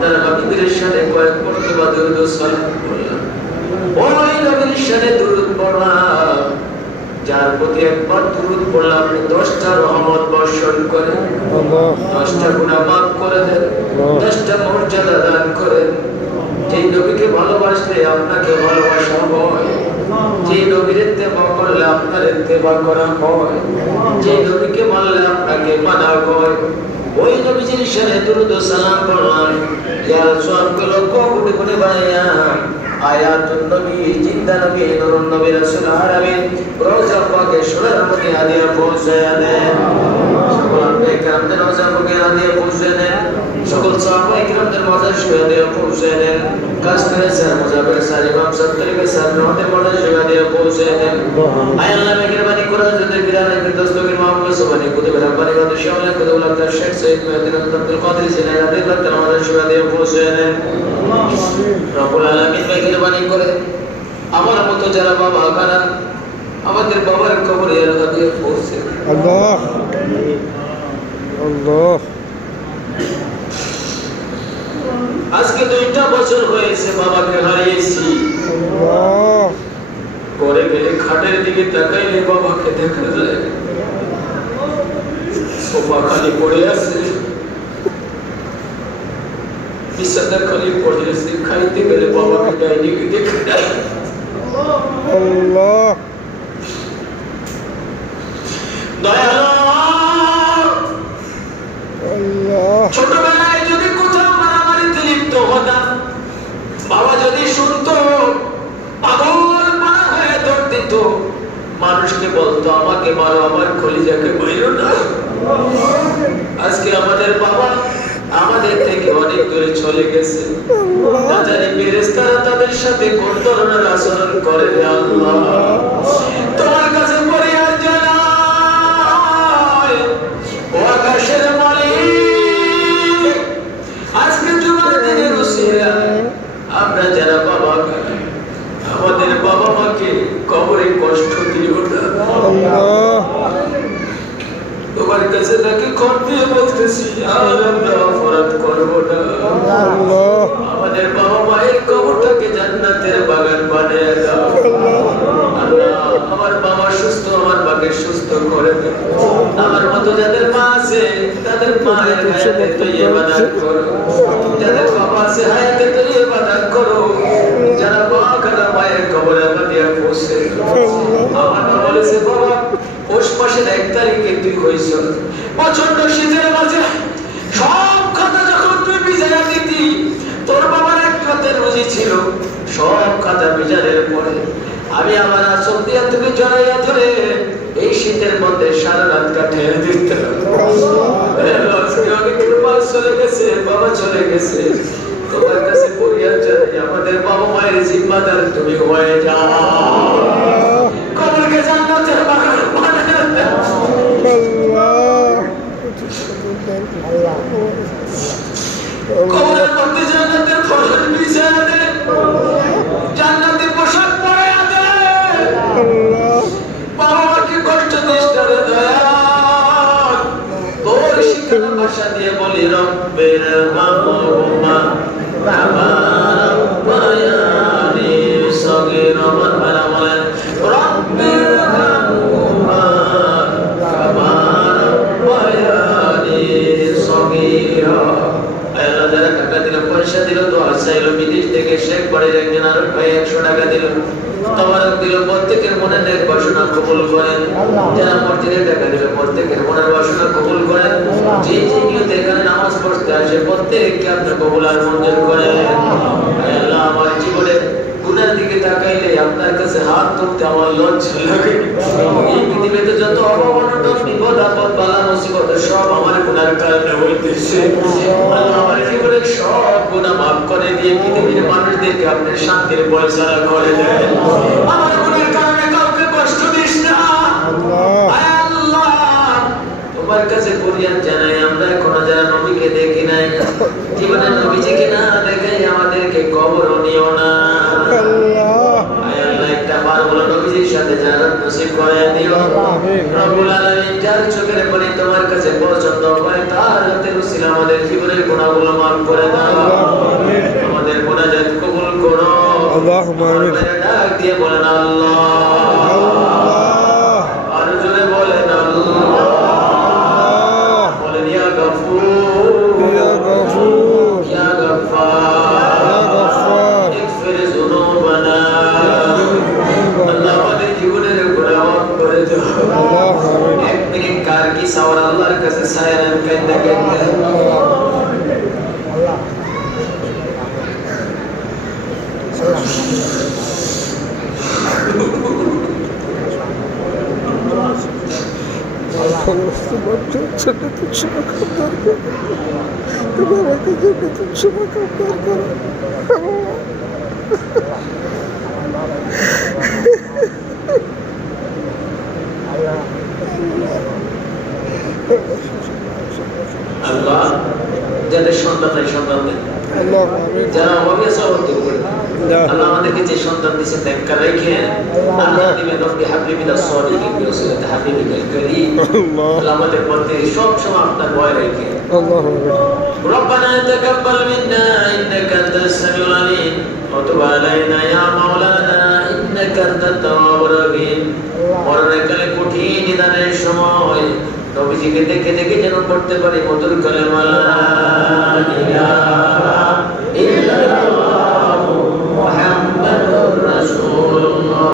আপনার হাবিবের সাথে কয়েক মর্তবা দরুদ সালাম করলাম। ওই নবীর সাথে দরুদ পড়লাম, যার প্রতি একবার দরুদ পড়লে আপনি 10টা রহমত বর্ষণ করেন, 10টা গুনাহ মাফ করে দেন, 10টা মর্যাদা দান করেন। যেই নবীকে ভালোবাসলে আপনাকে ভালোবাসা হয়, যেই নবীর ইত্তেবা করলে আপনার ইত্তেবা করা হয়, যেই নবীকে মানলে আপনাকে মানা হয়। ওই নবীজির সাথে দরুদ ও সালাম পড়লাম। ইয়া রাসূলুল্লাহ লক্ষ কোটি কোটি ভাইয়া আয়াতুন নবী, জিন্দা নবী, নূরুন নবী, রাসূল আরবি রওজা পাকে সোনার মধ্যে হাদিয়া পৌঁছায়া দেন। সকল আম্বিয়া কিরামদের রওজা পাকে হাদিয়া পৌঁছে দেন, সকল সাহাবায়ে কিরামদের মাজার শরীফে হাদিয়া পৌঁছে দেন। কাশফের স্যার মুজাফফর স্যার ইমাম সাত্তারি স্যার আমাদের মাজার শরীফে হাদিয়া পৌঁছে দেন। আয় আল্লাহ মেহেরবানি করে যদি বিরানে দস্তগীর মাহমুদ সুবহানি কুতুবে রাব্বানি ওয়া শাওলা কুতুব আল্লাহ শেখ সৈয়দ মেহেদী আব্দুল কাদের জিলানী রাদিয়াল্লাহু তাআলা মাজার শরীফে হাদিয়া পৌঁছে দেন। রব্বুল আলামিন মেহেরবানি করে আমার মতো যারা বাবা খানা আমাদের বাবার কবরে হাদিয়া পৌঁছে আল্লাহ আল্লাহ। আজকে 2টা বছর হয়েছে বাবাকে হারিয়েছি। করে গেলে খাটের দিকে তাকাইলে বাবাকে দেখা যায়, সোফা খালি পড়ে আছে, বিছানা খালি পড়ে আছে, খাইতে গেলে বাবাকে ডাইনিং দেখে যায়। আল্লাহ দয়ালু আল্লাহ। ছোটবেলায় যদি কোথাও মারামারিতে লিপ্ত হতাম, বাবা যদি শুনতো পাগল পাড়া হয়ে দৌড় দিত, মানুষকে বলতো আমাকে মারো, আমার কলিজাকে মারো না। আজকে আমাদের বাবা আমাদের থেকে অনেক দূরে চলে গেছে, না জানি ফেরেশতারা তাদের সাথে কোন ধরনের আচরণ করে। আল্লাহ তোমার কাছে ফরিয়াদ জানাই, ও আকাশের মালিক, আজকে জুমার দিনের উসিলায় আমরা যারা বাবা আমাদের বাবা মাকে কবরে কষ্ট দিও না। তোমার কাছে তাকে কর দিয়ে বলতেছি আর আমরা অপরাধ করবো না। আমাদের বাবা মায়ের কবরটাকে জান্নাতের বাগান বানিয়ে দাও। আল্লাহ আমার বাবা সুস্থ, আমার মাকে সুস্থ করে দাও। আমার মতো যাদের মা আছে তাদের মায়ের হায়াতে তৈয়বা দান করো, যাদের বাবা আছে হায়াতে তৈয়বা দান করো, যারা মা কারা মায়ের কবরে হাদিয়া পৌঁছে। আমার মা বলেছে বাবা পৌষ মাসের 1 তারিখে তুই হইছ, প্রচন্ড শীতের মাঝে সব খাতা যখন তুই ভিজাইয়া দিতি, তোর বাবার এক রাতের রুজি ছিল, সব খাতা ভিজানোর পরে আমি আমার আঁচল দিয়া তুমি জড়াইয়া ধরে এই শীতের মধ্যে সারা রাত কাটিয়ে দিতাম। মা চলে গেছে, বাবা চলে গেছে, তোমার কাছে ফরিয়াদ জানাই আমাদের বাবা মায়ের জিম্মাদার তুমি হয়ে যাও, কবরকে জান্নাতের বাগান বানিয়ে দাও। কবরের মধ্যে জান্নাতের ফসল বিছায়া দে, জান্নাতের পোশাক পরাইয়া দে, বাবা মাকে কষ্ট দিস না রে দয়াল। তোর শিখানো ভাষা দিয়ে বলি রব্বির হামহুমা কামা রাব্বায়ানি সগীরা। রব্বানা বলেন রব্বির হামহুমা কামা রাব্বায়ানি সগীরা। আল্লাহ যারা টাকা দিল, পয়সা দিল, দোয়া চাইলো, বিদেশ থেকে শেখ বাড়ির একজন আরো ভাই 100 টাকা দিল, তাবারক দিল, প্রত্যেকের মনের নেক বাসনা কবুল করেন। যারা মসজিদে টাকা দিল প্রত্যেকের মনের বাসনা কবুল করেন। যে যে নিয়তে এখানে নামাজ পড়তে আসে প্রত্যেককে আপনি কবুল আর মঞ্জুর করেন। আল্লাহ আমার জীবনের গুনার দিকে তাকাইলে আপনার কাছে হাত তুলতে আমার লজ্জা লাগে। এই পৃথিবীতে যত অভাব অনটন বিপদ আপদ বালা মুসিবত সব আমার গুনার কারণে হইতেছে। আল্লাহ আমার জীবনের সব গুনাহ মাফ করে দিয়ে পৃথিবীর মানুষদেরকে আপনি শান্তির ফয়সালা করে দেন। আমার গুনার কারণে কাউকে কষ্ট দিস না আল্লাহ। তোমার কাছে ফরিয়াদ জানাই আমরা এখনো যারা নবীকে দেখি নাই, জীবনে নবীজিকে না দেখে আমাদেরকে কবরও নিও না আল্লাহ। একটা বার বলো নবীজির সাথে জান্নাত নসিব করে দিও রব্বুল আলামিন। যার চোখের পানি তোমার কাছে পছন্দ হয় তার হাতের উসিলা আমাদের জীবনের গুনাহগুলো মাফ করে দাও। اللهم آمين ডাক দিয়ে বলেন আল্লাহ, الله আর জোরে বলেন আল্লাহ, الله বলেন ইয়া গফুর, يا غفور ইয়া গফফার, يا غفار اغفر ذنوبنا। আল্লাহ আমাদের জীবনের গুনাহ মাফ করে দাও। اللهم آمين এক মিনিট কার কি সাওয়ার আল্লাহর কাছে সায়রান কাইন্দা কাইন্দা সমস্ত মানুষের জন্য তুচ্ছ কামদার করো তোমাকে জন্য তুচ্ছ কামদার করো আল্লাহ যাদের সন্তান নাই সন্তান দেন, اللهم آمين যারা অভাবী আছে অভাব দূর করে দেন। يا আল্লাহ আমাদেরকে যে সন্তান দিয়েছেন নেককার রেখেন। আল্লাহ দিবেন রব্বি হাবলি মিনাস সালিহিন বিওসিলাতি হাবিবিকাল কারীম। الله আল্লাহ আমাদের মধ্যে সব সময় আপনার ভয় রেখে। اللهم آمين ربنا تقبل منا إنك أنت السميع العليم وتب علينا يا مولانا إنك أنت التواب الرحيم। মরণকালে কঠিন নিদানের সময় নবীজিকে দেখে দেখে যেন পড়তে পারি মধুর কালেমা লা ইলাহা ইল্লাল্লাহ